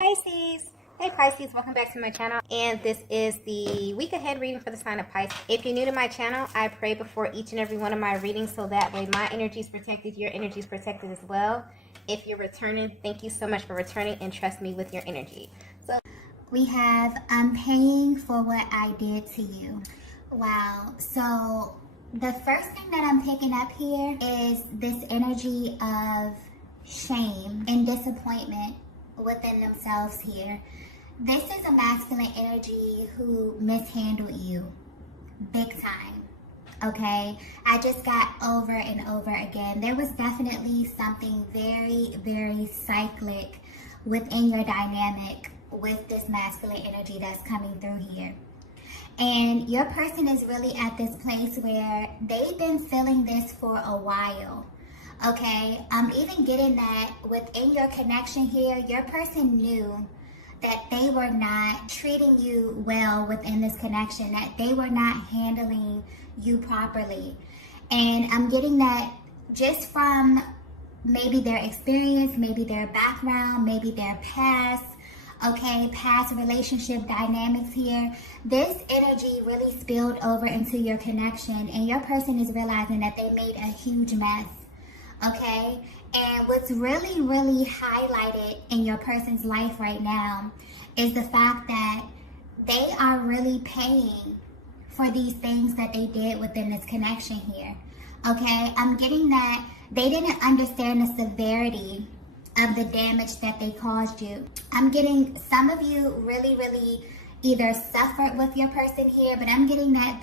Pisces. Hey Pisces, welcome back to my channel, and this is the week ahead reading for the sign of Pisces. If you're new to my channel, I pray before each and every one of my readings so that way my energy is protected, your energy is protected as well. If you're returning, thank you so much for returning and trust me with your energy. So we have I'm paying for what I did to you. Wow. So the first thing that I'm picking up here is this energy of shame and disappointment within themselves here. This is a masculine energy who mishandled you big time. Okay, I just got over and over again. There was definitely something very, very cyclic within your dynamic with this masculine energy that's coming through here. And your person is really at this place where they've been feeling this for a while. Okay, I'm even getting that within your connection here, your person knew that they were not treating you well within this connection, that they were not handling you properly. And I'm getting that just from maybe their experience, maybe their background, maybe their past, okay, past relationship dynamics here. This energy really spilled over into your connection, and your person is realizing that they made a huge mess. Okay, and what's really, really highlighted in your person's life right now is the fact that they are really paying for these things that they did within this connection here. Okay, I'm getting that they didn't understand the severity of the damage that they caused you. I'm getting some of you really, really either suffered with your person here, but I'm getting that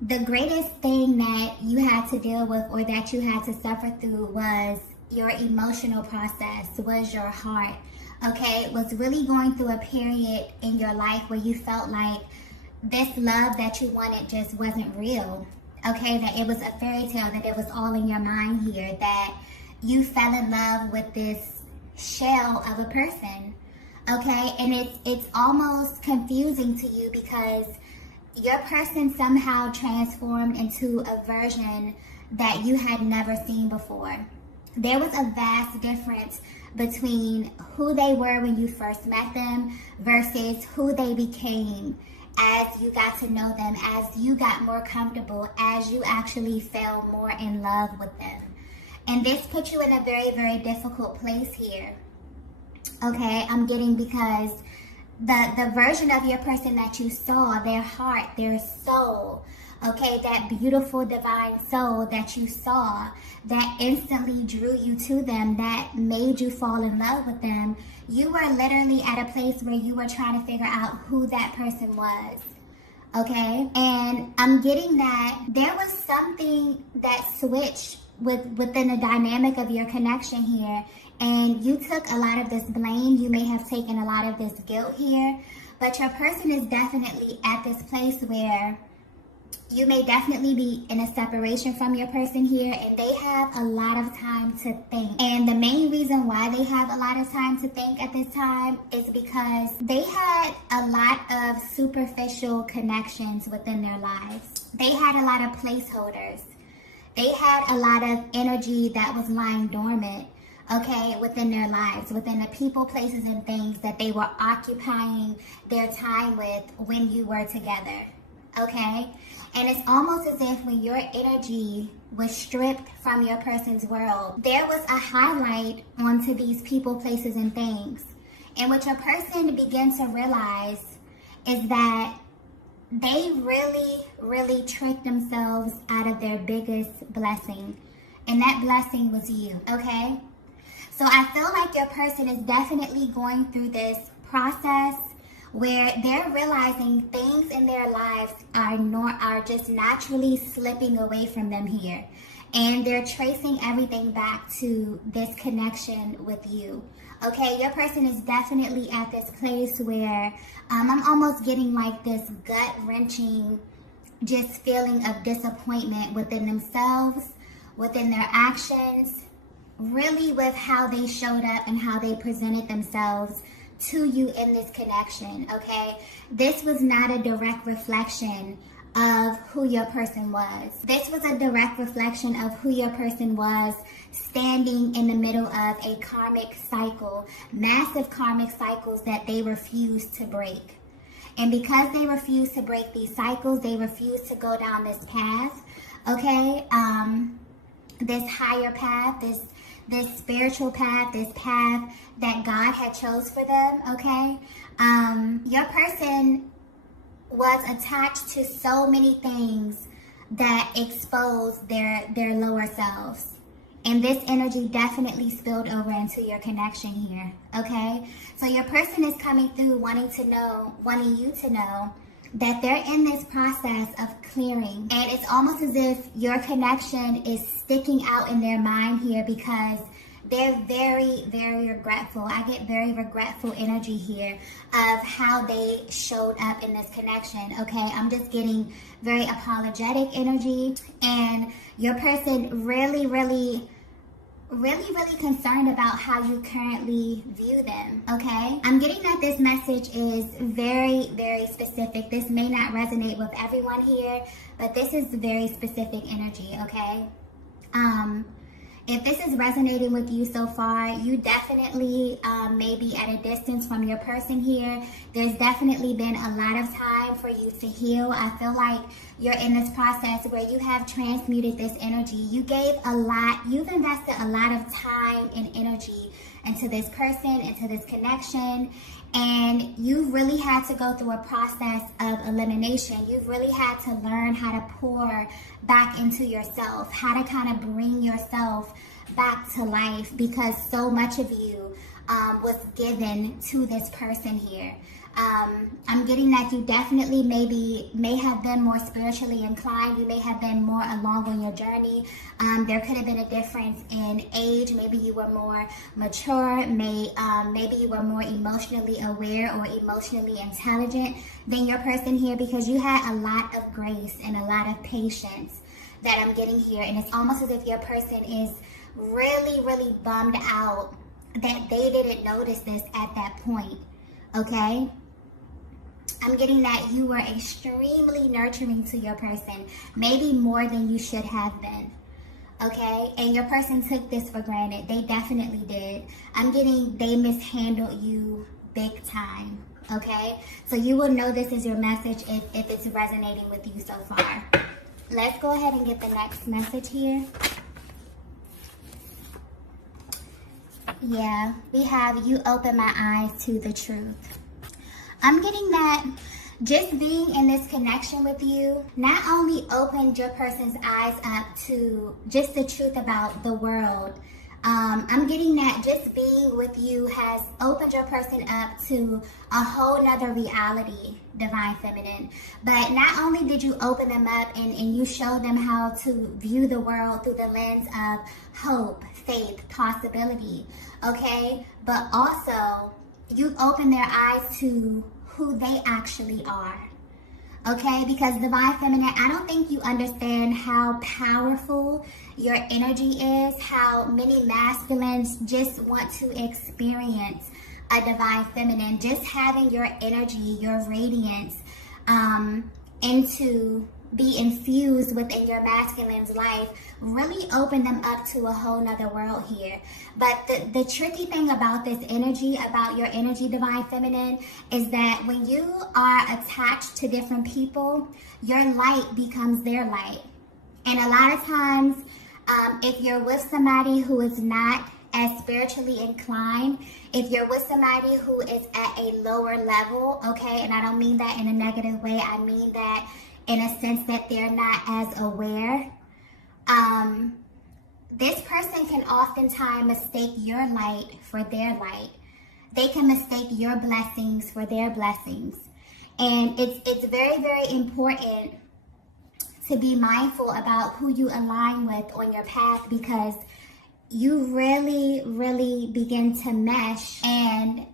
the greatest thing that you had to deal with or that you had to suffer through was your emotional process, was your heart. Okay, it was really going through a period in your life where you felt like this love that you wanted just wasn't real. Okay, that it was a fairy tale, that it was all in your mind here, that you fell in love with this shell of a person. Okay, and it's almost confusing to you because your person somehow transformed into a version that you had never seen before. There was a vast difference between who they were when you first met them versus who they became as you got to know them, as you got more comfortable, as you actually fell more in love with them. And this puts you in a very, very difficult place here. Okay, I'm getting because the version of your person that you saw, their heart, their soul, okay, that beautiful divine soul that you saw, that instantly drew you to them, that made you fall in love with them, you were literally at a place where you were trying to figure out who that person was. Okay, and I'm getting that there was something that switched within the dynamic of your connection here, and you took a lot of this blame. You may have taken a lot of this guilt here, but your person is definitely at this place where you may definitely be in a separation from your person here, and they have a lot of time to think. And the main reason why they have a lot of time to think at this time is because they had a lot of superficial connections within their lives. They had a lot of placeholders. They had a lot of energy that was lying dormant, okay, within their lives, within the people, places, and things that they were occupying their time with when you were together, okay? And it's almost as if when your energy was stripped from your person's world, there was a highlight onto these people, places, and things. And what your person began to realize is that they really, really tricked themselves out of their biggest blessing. And that blessing was you, okay? So I feel like your person is definitely going through this process where they're realizing things in their lives are just naturally slipping away from them here. And they're tracing everything back to this connection with you. Okay, your person is definitely at this place where I'm almost getting like this gut-wrenching just feeling of disappointment within themselves, within their actions, really with how they showed up and how they presented themselves to you in this connection, okay? This was not a direct reflection of who your person was. This was a direct reflection of who your person was, standing in the middle of a karmic cycle, massive karmic cycles that they refused to break. And because they refused to break these cycles, they refused to go down this path, okay? This higher path, this spiritual path, this path that God had chose for them, okay? Your person was attached to so many things that exposed their lower selves. And this energy definitely spilled over into your connection here, okay? So your person is coming through wanting you to know that they're in this process of clearing. And it's almost as if your connection is sticking out in their mind here because they're very, very regretful. I get very regretful energy here of how they showed up in this connection, okay? I'm just getting very apologetic energy, and your person really concerned about how you currently view them, okay? I'm getting that this message is very, very specific. This may not resonate with everyone here, but this is very specific energy, okay? If this is resonating with you so far, you definitely may be at a distance from your person here. There's definitely been a lot of time for you to heal. I feel like you're in this process where you have transmuted this energy. You've invested a lot of time and energy into this person, into this connection, and you really had to go through a process of elimination. You've really had to learn how to pour back into yourself, how to kind of bring yourself back to life, because so much of you was given to this person here. I'm getting that you definitely may have been more spiritually inclined. You may have been more along on your journey. There could have been a difference in age. Maybe you were more mature. Maybe you were more emotionally aware or emotionally intelligent than your person here, because you had a lot of grace and a lot of patience that I'm getting here. And it's almost as if your person is really bummed out that they didn't notice this at that point, okay? I'm getting that you were extremely nurturing to your person, maybe more than you should have been, okay? And your person took this for granted. They definitely did. I'm getting they mishandled you big time, okay? So you will know this is your message if it's resonating with you so far. Let's go ahead and get the next message here. Yeah, we have you open my eyes to the truth. I'm getting that just being in this connection with you not only opened your person's eyes up to just the truth about the world. I'm getting that just being with you has opened your person up to a whole nother reality, Divine Feminine. But not only did you open them up and you show them how to view the world through the lens of hope, faith, possibility, okay? But also, you open their eyes to who they actually are, okay? Because Divine Feminine, I don't think you understand how powerful your energy is, how many masculines just want to experience a Divine Feminine. Just having your energy, your radiance, be infused within your masculine's life really open them up to a whole nother world here. But the tricky thing about this energy, about your energy, Divine Feminine, is that when you are attached to different people, your light becomes their light. And a lot of times, if you're with somebody who is not as spiritually inclined, if you're with somebody who is at a lower level, okay, and I don't mean that in a negative way, I mean that in a sense that they're not as aware, this person can oftentimes mistake your light for their light. They can mistake your blessings for their blessings. And it's very, very important to be mindful about who you align with on your path, because you really begin to mesh and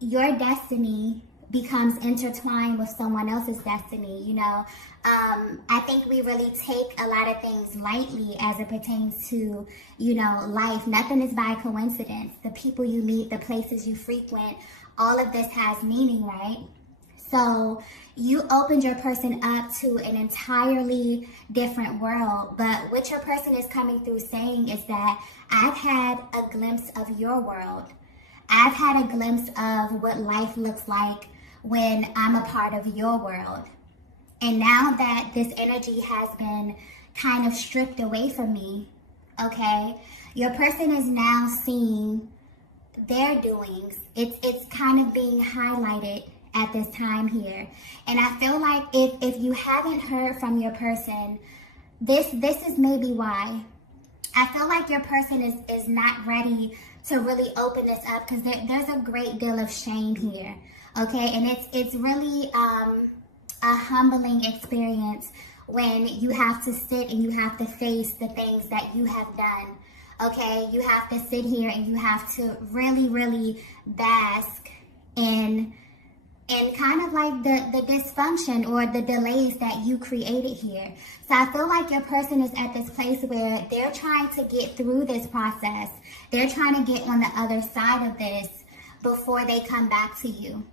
your destiny becomes intertwined with someone else's destiny, you know. I think we really take a lot of things lightly as it pertains to, you know, life. Nothing is by coincidence. The people you meet, the places you frequent, all of this has meaning, right? So you opened your person up to an entirely different world. But what your person is coming through saying is that I've had a glimpse of your world. I've had a glimpse of what life looks like when I'm a part of your world. And now that this energy has been kind of stripped away from me, okay, your person is now seeing their doings. It's kind of being highlighted at this time here. And I feel like if you haven't heard from your person, this is maybe why. I feel like your person is not ready to really open this up, because there's a great deal of shame here, okay? And it's really a humbling experience when you have to sit and you have to face the things that you have done, okay? You have to sit here and you have to really, really bask in kind of like the dysfunction or the delays that you created here. So I feel like your person is at this place where they're trying to get through this process. They're trying to get on the other side of this before they come back to you.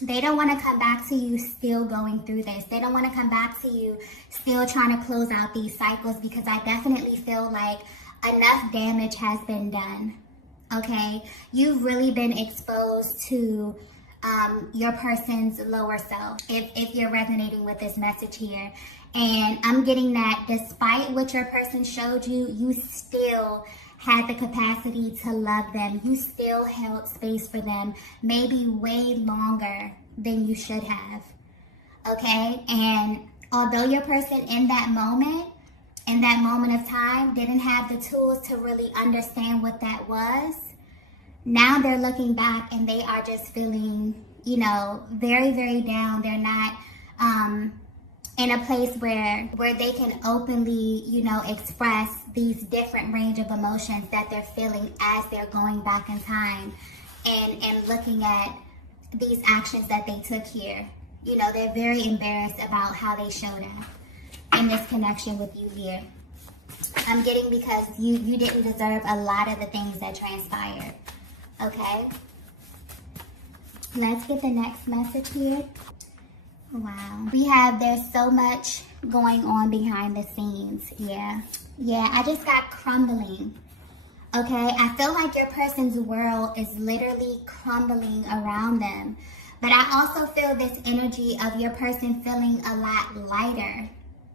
They don't want to come back to you still going through this. They don't want to come back to you still trying to close out these cycles, because I definitely feel like enough damage has been done, okay? You've really been exposed to your person's lower self, if you're resonating with this message here. And I'm getting that despite what your person showed you, you still had the capacity to love them. You still held space for them, maybe way longer than you should have, okay? And although your person in that moment of time, didn't have the tools to really understand what that was, now they're looking back and they are just feeling, very, very down. They're not in a place where they can openly, express these different range of emotions that they're feeling as they're going back in time and looking at these actions that they took here. They're very embarrassed about how they showed up in this connection with you here. I'm getting because you didn't deserve a lot of the things that transpired. Okay, let's get the next message here. Wow, we have, there's so much going on behind the scenes. Yeah, I just got crumbling. Okay, I feel like your person's world is literally crumbling around them. But I also feel this energy of your person feeling a lot lighter.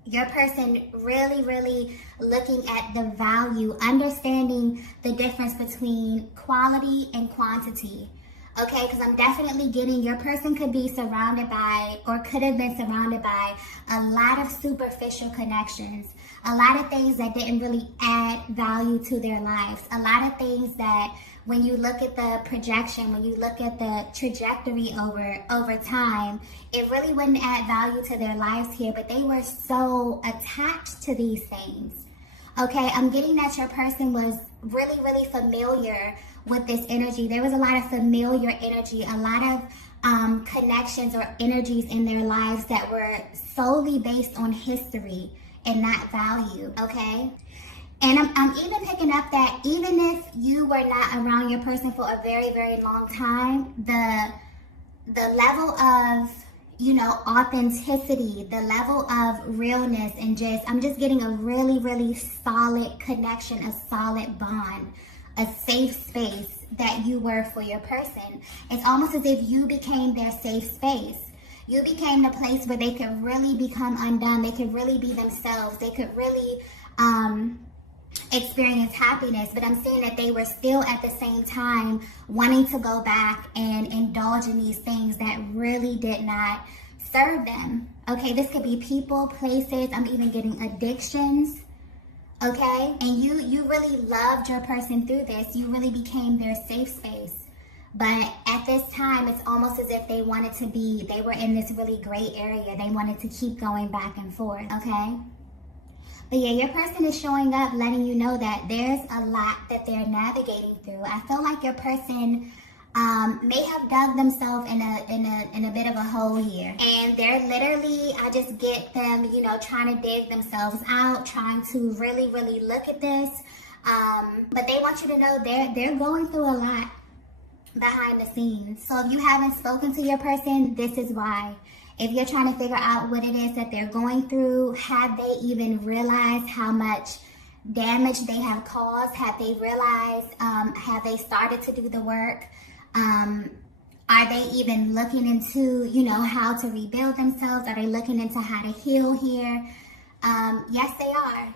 Your person really, really looking at the value, understanding the difference between quality and quantity. Okay, because I'm definitely getting your person could be surrounded by, or could have been surrounded by, a lot of superficial connections. A lot of things that didn't really add value to their lives. A lot of things that when you look at the projection, when you look at the trajectory over time, it really wouldn't add value to their lives here, but they were so attached to these things. Okay, I'm getting that your person was really, really familiar with this energy. There was a lot of familiar energy, a lot of connections or energies in their lives that were solely based on history and not value, okay? And I'm even picking up that even if you were not around your person for a very, very long time, the level of, authenticity, the level of realness, and I'm just getting a really, really solid connection, a solid bond, a safe space that you were for your person. It's almost as if you became their safe space. You became the place where they could really become undone. They could really be themselves. They could really experience happiness. But I'm seeing that they were still at the same time wanting to go back and indulge in these things that really did not serve them. Okay, this could be people, places. I'm even getting addictions. Okay, and you really loved your person through this. You really became their safe space. But at this time, it's almost as if they were in this really gray area. They wanted to keep going back and forth, okay? But yeah, your person is showing up, letting you know that there's a lot that they're navigating through. I feel like your person may have dug themselves in a bit of a hole here. And they're literally, I just get them, trying to dig themselves out, trying to really, really look at this. But they want you to know they're going through a lot. behind the scenes. So if you haven't spoken to your person, this is why. If you're trying to figure out what it is that they're going through, have they even realized how much damage they have caused? Have they realized, have they started to do the work? Are they even looking into, how to rebuild themselves? Are they looking into how to heal here? Yes, they are.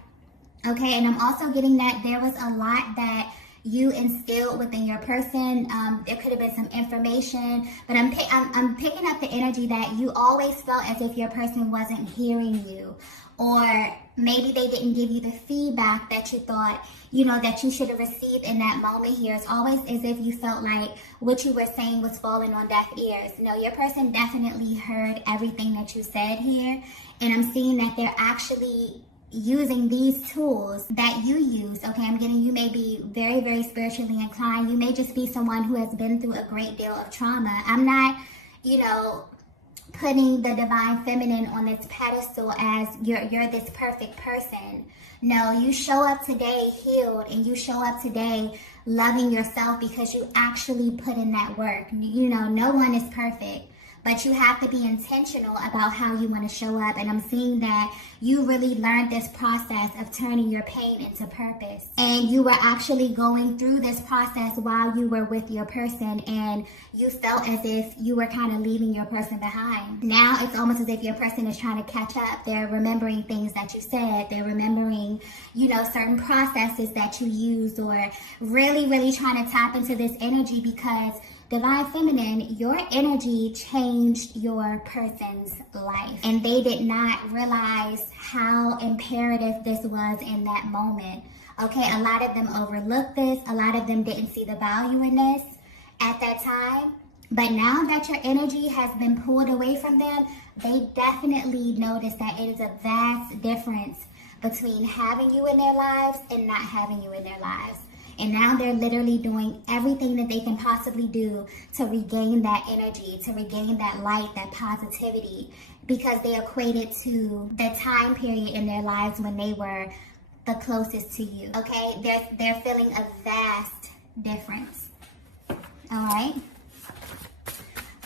Okay, and I'm also getting that there was a lot that you instilled within your person. There could have been some information, but I'm picking up the energy that you always felt as if your person wasn't hearing you, or maybe they didn't give you the feedback that you thought, that you should have received in that moment here. It's always as if you felt like what you were saying was falling on deaf ears. No, your person definitely heard everything that you said here, and I'm seeing that they're actually using these tools that you use. Okay, I'm getting you may be very, very spiritually inclined. You may just be someone who has been through a great deal of trauma. I'm not, putting the divine feminine on this pedestal as you're this perfect person. No, you show up today healed, and you show up today loving yourself because you actually put in that work. No one is perfect, but you have to be intentional about how you want to show up. And I'm seeing that you really learned this process of turning your pain into purpose. And you were actually going through this process while you were with your person, and you felt as if you were kind of leaving your person behind. Now it's almost as if your person is trying to catch up. They're remembering things that you said. They're remembering, certain processes that you used, or really, really trying to tap into this energy because Divine Feminine, your energy changed your person's life, and they did not realize how imperative this was in that moment. Okay, a lot of them overlooked this. A lot of them didn't see the value in this at that time. But now that your energy has been pulled away from them, they definitely notice that it is a vast difference between having you in their lives and not having you in their lives. And now they're literally doing everything that they can possibly do to regain that energy, to regain that light, that positivity, because they equate it to the time period in their lives when they were the closest to you. Okay, they're feeling a vast difference. All right,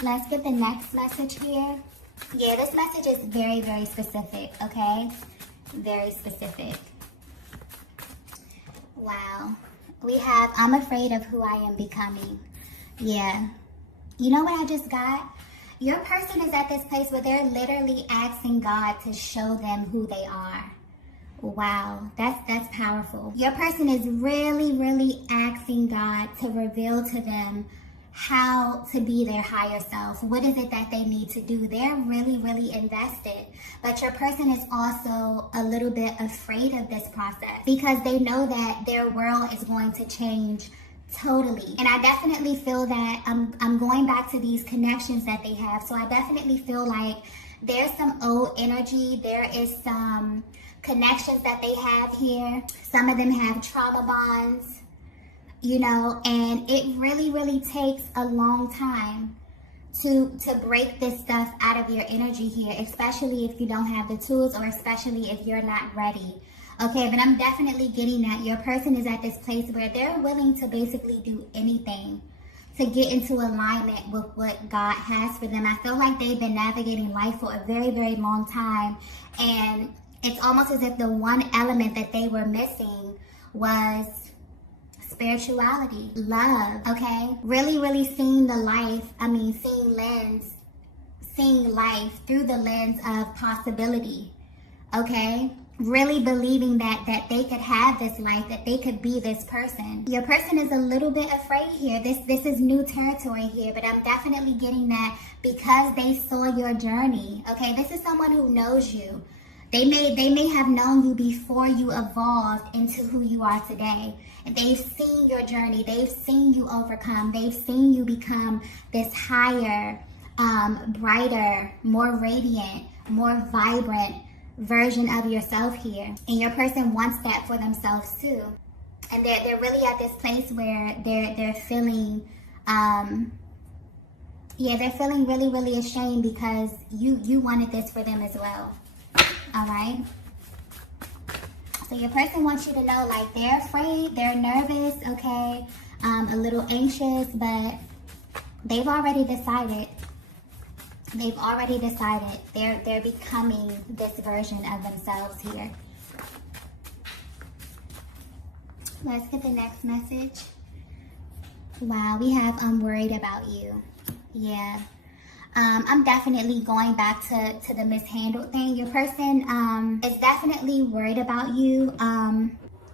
let's get the next message here. Yeah, this message is very, very specific. Okay, very specific. Wow. We have, I'm afraid of who I am becoming. Yeah. You know what I just got? Your person is at this place where they're literally asking God to show them who they are. Wow. That's powerful. Your person is really, really asking God to reveal to them how to be their higher self. What is it that they need to do? They're really, really invested. But your person is also a little bit afraid of this process because they know that their world is going to change totally. And I definitely feel that I'm going back to these connections that they have. So I definitely feel like there's some old energy. There is some connections that they have here. Some of them have trauma bonds. And it really, really takes a long time to break this stuff out of your energy here, especially if you don't have the tools, or especially if you're not ready. Okay, but I'm definitely getting that your person is at this place where they're willing to basically do anything to get into alignment with what God has for them. I feel like they've been navigating life for a very, very long time, and it's almost as if the one element that they were missing was spirituality, love. Okay, really, really seeing life through the lens of possibility. Okay, really believing that they could have this life, that they could be this person. Your person is a little bit afraid here. This is new territory here, but I'm definitely getting that because they saw your journey. Okay, this is someone who knows you. They may have known you before you evolved into who you are today. And they've seen your journey. They've seen you overcome. They've seen you become this higher, brighter, more radiant, more vibrant version of yourself here. And your person wants that for themselves too. And they're really at this place where they're feeling they're feeling really, really ashamed because you wanted this for them as well. All right. So your person wants you to know, like, they're afraid, they're nervous, okay, a little anxious, but They've already decided. They've already decided. They're becoming this version of themselves here. Let's get the next message. Wow, we have I'm worried about you. Yeah. I'm definitely going back to the mishandled thing. Your person is definitely worried about you.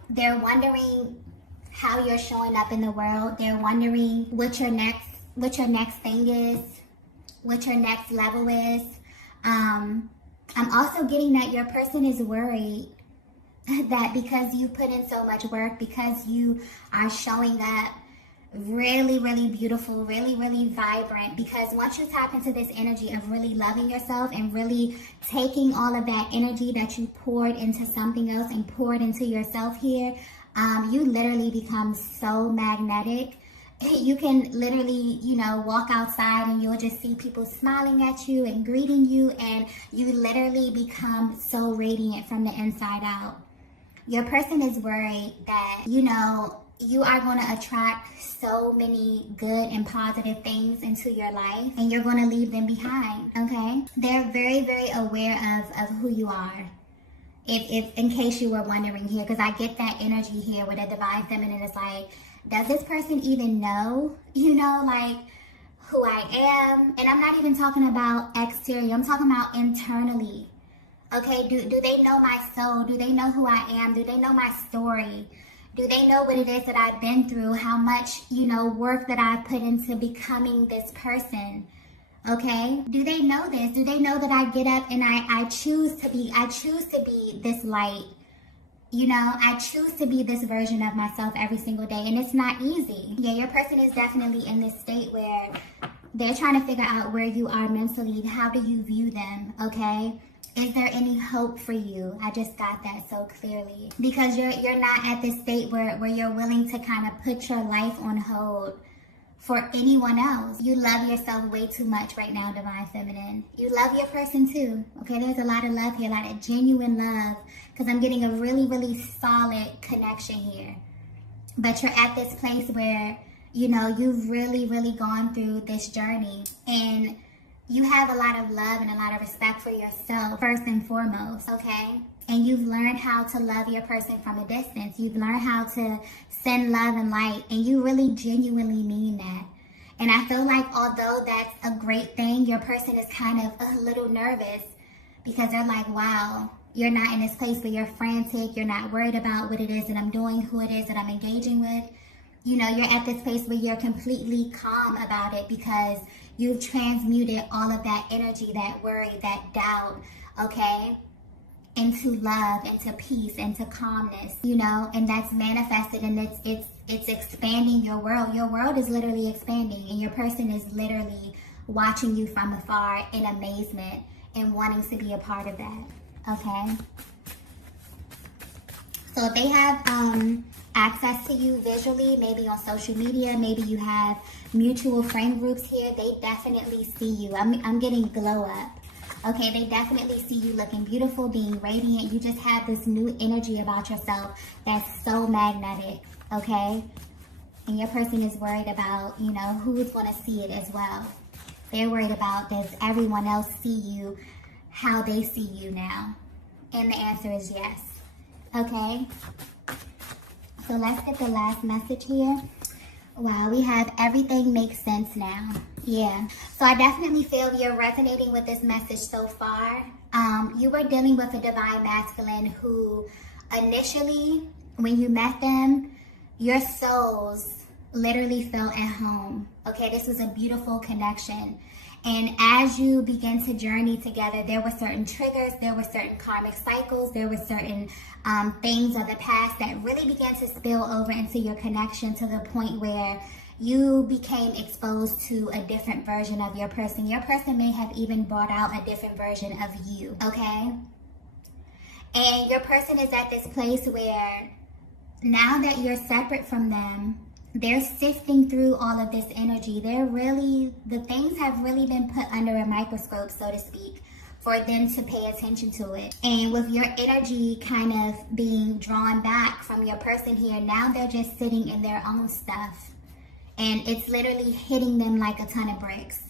They're wondering how you're showing up in the world. They're wondering what your next thing is, what your next level is. I'm also getting that your person is worried that because you put in so much work, because you are showing up really, really beautiful, really, really vibrant, because once you tap into this energy of really loving yourself and really taking all of that energy that you poured into something else and poured into yourself here, you literally become so magnetic. You can literally, walk outside and you'll just see people smiling at you and greeting you, and you literally become so radiant from the inside out. Your person is worried that, you are going to attract so many good and positive things into your life, and you're going to leave them behind, okay? They're very, very aware of who you are. If in case you were wondering here, because I get that energy here with a divine feminine. It's like, does this person even know, who I am? And I'm not even talking about exterior. I'm talking about internally. Okay, do they know my soul? Do they know who I am? Do they know my story? Do they know what it is that I've been through? How much, work that I've put into becoming this person? Okay? Do they know this? Do they know that I get up and I choose to be this light? I choose to be this version of myself every single day, and it's not easy. Yeah, your person is definitely in this state where they're trying to figure out where you are mentally. How do you view them? Okay? Is there any hope for you? I just got that so clearly. Because you're not at this state where you're willing to kind of put your life on hold for anyone else. You love yourself way too much right now, Divine Feminine. You love your person too. Okay, there's a lot of love here, a lot of genuine love. Because I'm getting a really, really solid connection here. But you're at this place where, you've really, really gone through this journey. And you have a lot of love and a lot of respect for yourself, first and foremost, okay? And you've learned how to love your person from a distance. You've learned how to send love and light, and you really genuinely mean that. And I feel like although that's a great thing, your person is kind of a little nervous because they're like, wow, you're not in this place where you're frantic. You're not worried about what it is that I'm doing, who it is that I'm engaging with. You're at this place where you're completely calm about it because you've transmuted all of that energy, that worry, that doubt, okay, into love, into peace, into calmness, and that's manifested, and it's expanding your world. Your world is literally expanding, and your person is literally watching you from afar in amazement and wanting to be a part of that, okay? So if they have access to you visually, maybe on social media, maybe you have mutual friend groups here, they definitely see you. I'm getting glow up. Okay, they definitely see you looking beautiful, being radiant. You just have this new energy about yourself that's so magnetic, okay? And your person is worried about, who's going to see it as well. They're worried about, does everyone else see you how they see you now? And the answer is yes. Okay? So let's get the last message here. Wow, we have everything makes sense now. Yeah. So I definitely feel you're resonating with this message so far. You were dealing with a divine masculine who initially, when you met them, your souls literally felt at home. Okay, this was a beautiful connection. And as you begin to journey together, there were certain triggers, there were certain karmic cycles, there were certain things of the past that really began to spill over into your connection to the point where you became exposed to a different version of your person. Your person may have even brought out a different version of you, okay? And your person is at this place where now that you're separate from them, they're sifting through all of this energy. The things have really been put under a microscope, so to speak, for them to pay attention to it. And with your energy kind of being drawn back from your person here, now they're just sitting in their own stuff. and it's literally hitting them like a ton of bricks.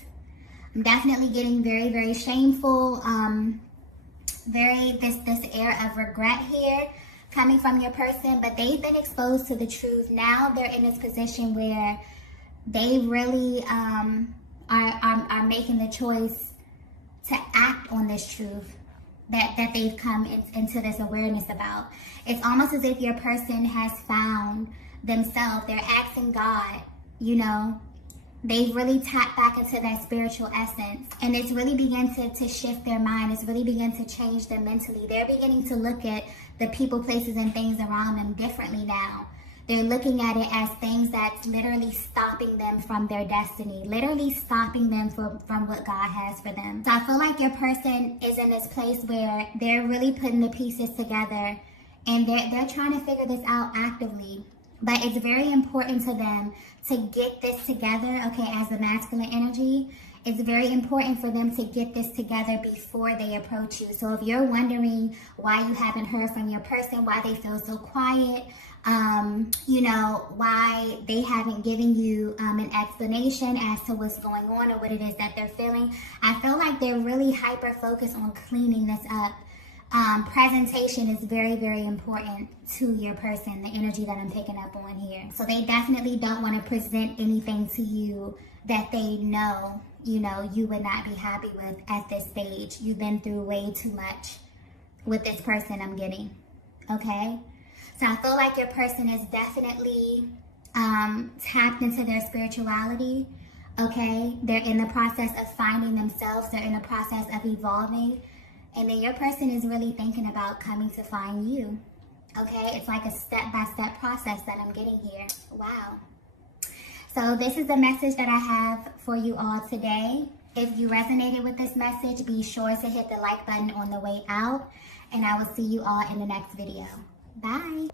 I'm definitely getting very, very shameful, this air of regret here coming from your person, but they've been exposed to the truth. Now they're in this position where they really are making the choice to act on this truth that they've come into this awareness about. It's almost as if your person has found themselves. They're asking God, you know, they've really tapped back into that spiritual essence, and it's really begun to shift their mind. It's really begun to change them mentally. They're beginning to look at the people, places, and things around them differently now. They're looking at it as things that's literally stopping them from their destiny, literally stopping them from what God has for them. So I feel like your person is in this place where they're really putting the pieces together, and they're trying to figure this out actively. But it's very important to them to get this together, okay, as the masculine energy. It's very important for them to get this together before they approach you. So if you're wondering why you haven't heard from your person, why they feel so quiet, you know, why they haven't given you an explanation as to what's going on or what it is that they're feeling, I feel like they're really hyper focused on cleaning this up. Presentation is very, very important to your person, the energy that I'm picking up on here. So they definitely don't want to present anything to you that they know, you know, you would not be happy with at this stage. You've been through way too much with this person, I'm getting, okay? So I feel like your person is definitely tapped into their spirituality, okay? They're in the process of finding themselves. They're in the process of evolving. And then your person is really thinking about coming to find you, okay? It's like a step-by-step process that I'm getting here. Wow. So this is the message that I have for you all today. If you resonated with this message, be sure to hit the like button on the way out. And I will see you all in the next video. Bye.